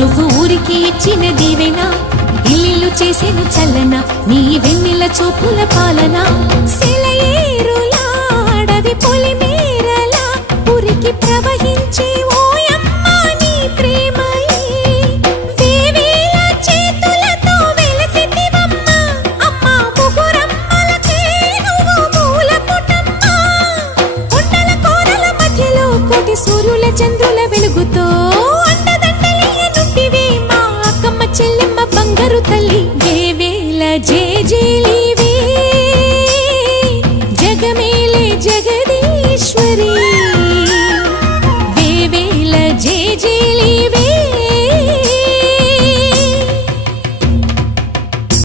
నువ్వు ఊరికి ఇచ్చిన దీవెనా ఇల్లు చేసేను చల్లన నీ వెన్నెల చూపుల పాలన సెలయేరులా అడవి పొలిమేరలా ఉరికి ప్రవహించే ఓయమ్మ నీ ప్రేమయే వేవేల చేతులతో వెలసితివమ్మ అమ్మ ముగురమ్మలకే నువ్వు మూల పుటమ్మ కొండల కోరల మధ్యలో కోటి సూర్యుల చంద్రుల వెలుగుతో చెల్లెమ్మ బంగారు తల్లి వేవేల జేజేలి